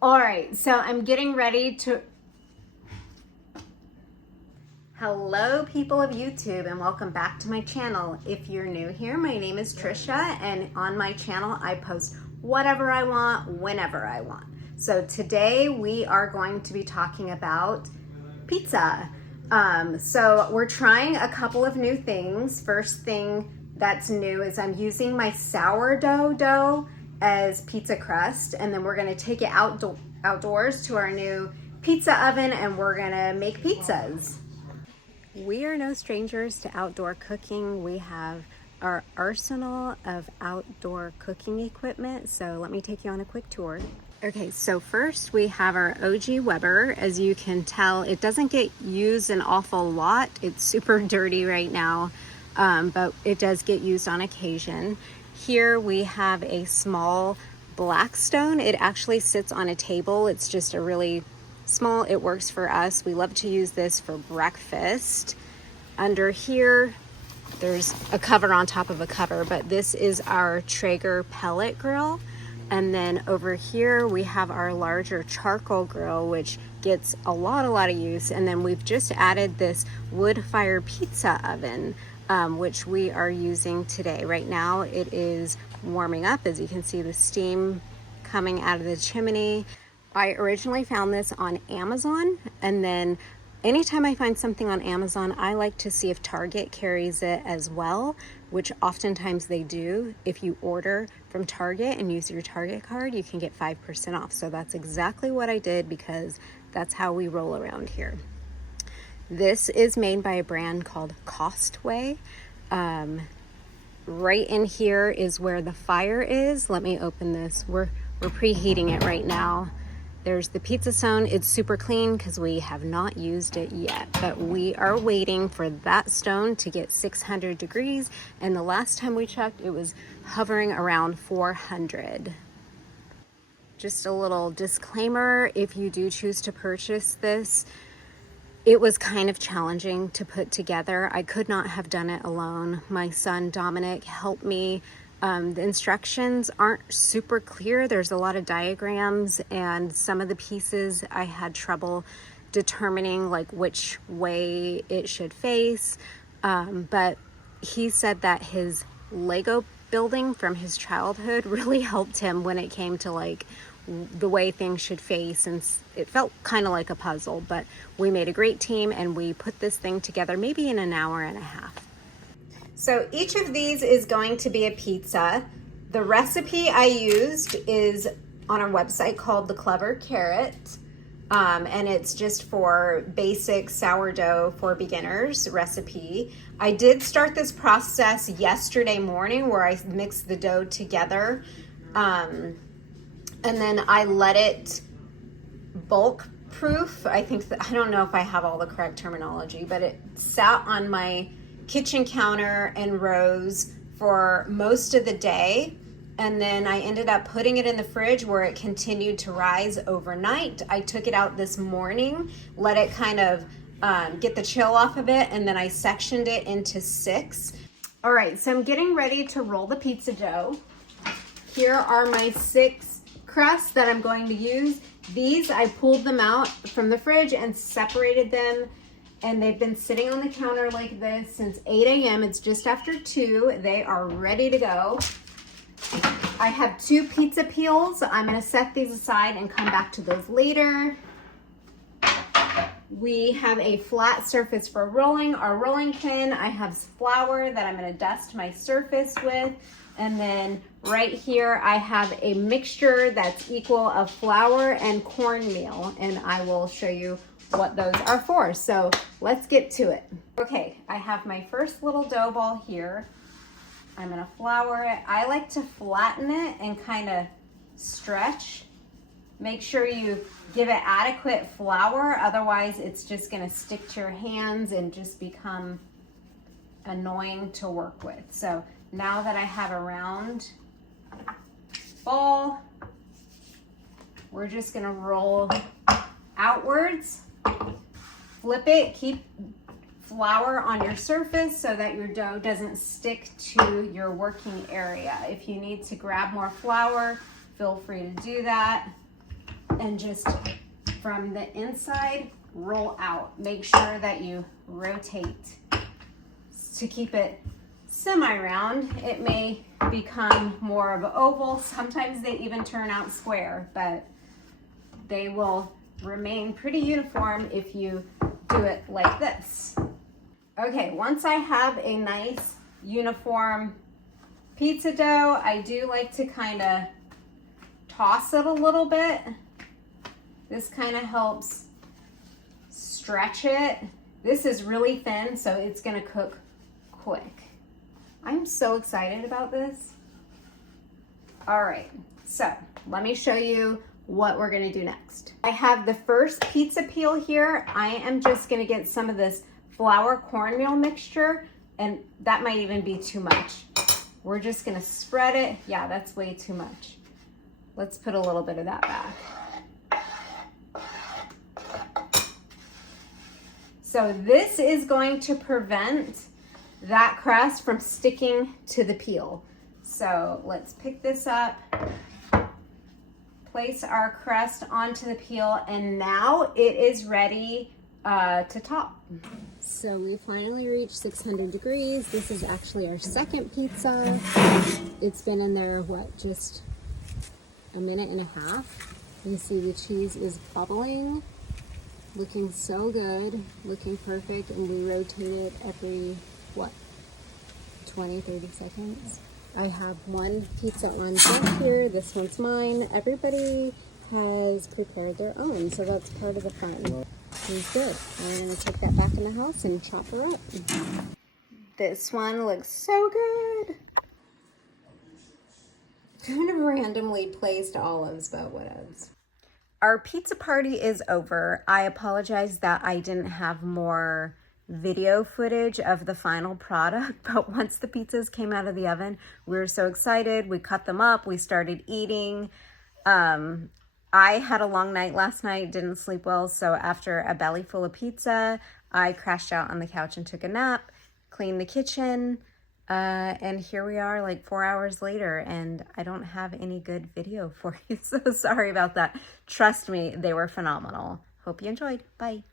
All right, so I'm getting ready to... Hello, people of YouTube, and welcome back to my channel. If you're new here, my name is Trisha, and on my channel, I post whatever I want, whenever I want. So today we are going to be talking about pizza. So we're trying a couple of new things. First thing that's new is I'm using my sourdough dough as pizza crust, and then we're gonna take it outdoors to our new pizza oven, and we're gonna make pizzas. We are no strangers to outdoor cooking. We have our arsenal of outdoor cooking equipment. So let me take you on a quick tour. Okay, so first we have our OG Weber. As you can tell, it doesn't get used an awful lot. It's super dirty right now, but it does get used on occasion. Here we have a small Blackstone. It actually sits on a table. It's just a really small, it works for us. We love to use this for breakfast. Under here, there's a cover on top of a cover, but this is our Traeger pellet grill. And then over here, we have our larger charcoal grill, which gets a lot of use. And then we've just added this wood fire pizza oven, which we are using today. Right now, it is warming up. As you can see, the steam coming out of the chimney. I originally found this on Amazon, and then anytime I find something on Amazon, I like to see if Target carries it as well, which oftentimes they do. If you order from Target and use your Target card, you can get 5% off. So that's exactly what I did, because that's how we roll around here. This is made by a brand called Costway. Right in here is where the fire is. Let me open this. We're preheating it right now. There's the pizza stone. It's super clean because we have not used it yet, but we are waiting for that stone to get 600 degrees. And the last time we checked, it was hovering around 400. Just a little disclaimer, if you do choose to purchase this, it was kind of challenging to put together. I could not have done it alone. My son Dominic helped me. The instructions aren't super clear. There's a lot of diagrams, and some of the pieces I had trouble determining like which way it should face. But he said that his Lego building from his childhood really helped him when it came to like the way things should face, and it felt kind of like a puzzle. But we made a great team, and we put this thing together maybe in an hour and a half. So each of these is going to be a pizza. The recipe I used is on our website called The Clever Carrot, and it's just for basic sourdough for beginners recipe. I did start this process yesterday morning where I mixed the dough together, and then I let it bulk proof. I don't know if I have all the correct terminology, but it sat on my kitchen counter and rose for most of the day, and then I ended up putting it in the fridge where it continued to rise overnight. I took it out this morning, let it kind of get the chill off of it, and then I sectioned it into 6. All right, so I'm getting ready to roll the pizza dough. Here are my 6 crusts that I'm going to use. These, I pulled them out from the fridge and separated them, and they've been sitting on the counter like this since 8 a.m. It's just after 2. They are ready to go. I have 2 pizza peels. I'm gonna set these aside and come back to those later. We have a flat surface for rolling, our rolling pin. I have flour that I'm gonna dust my surface with. And then right here, I have a mixture that's equal of flour and cornmeal, and I will show you what those are for. So let's get to it. Okay, I have my first little dough ball here. I'm gonna flour it. I like to flatten it and kind of stretch. Make sure you give it adequate flour, otherwise it's just gonna stick to your hands and just become annoying to work with. So now that I have a round ball, we're just gonna roll outwards. Flip it, keep flour on your surface so that your dough doesn't stick to your working area. If you need to grab more flour, feel free to do that. and just from the inside, roll out. Make sure that you rotate to keep it semi-round. It may become more of an oval. Sometimes they even turn out square, but they will remain pretty uniform if you do it like this. Okay, once I have a nice uniform pizza dough, I do like to kind of toss it a little bit. This kind of helps stretch it. This is really thin, so it's gonna cook quick. I'm so excited about this. All right, so let me show you what we're gonna do next. I have the first pizza peel here. I am just gonna get some of this flour cornmeal mixture, and that might even be too much. We're just gonna spread it. Yeah, that's way too much. Let's put a little bit of that back. So this is going to prevent that crust from sticking to the peel. So let's pick this up, place our crust onto the peel, and now it is ready to top. So we finally reached 600 degrees. This is actually our second pizza. It's been in there, what, just a minute and a half. You see the cheese is bubbling, looking so good, looking perfect, and we rotate it every, what, 20, 30 seconds. I have one pizza on deck here. This one's mine. Everybody has prepared their own, so that's part of the fun. It's good. I'm gonna take that back in the house and chop her up. This one looks so good. Kind of randomly placed olives, but whatevs. Our pizza party is over. I apologize that I didn't have more video footage of the final product, but once the pizzas came out of the oven, we were so excited. We cut them up, we started eating. I had a long night last night, didn't sleep well, so after a belly full of pizza, I crashed out on the couch and took a nap, cleaned the kitchen, and here we are like 4 hours later, and I don't have any good video for you, so sorry about that. Trust me, they were phenomenal. Hope you enjoyed. Bye.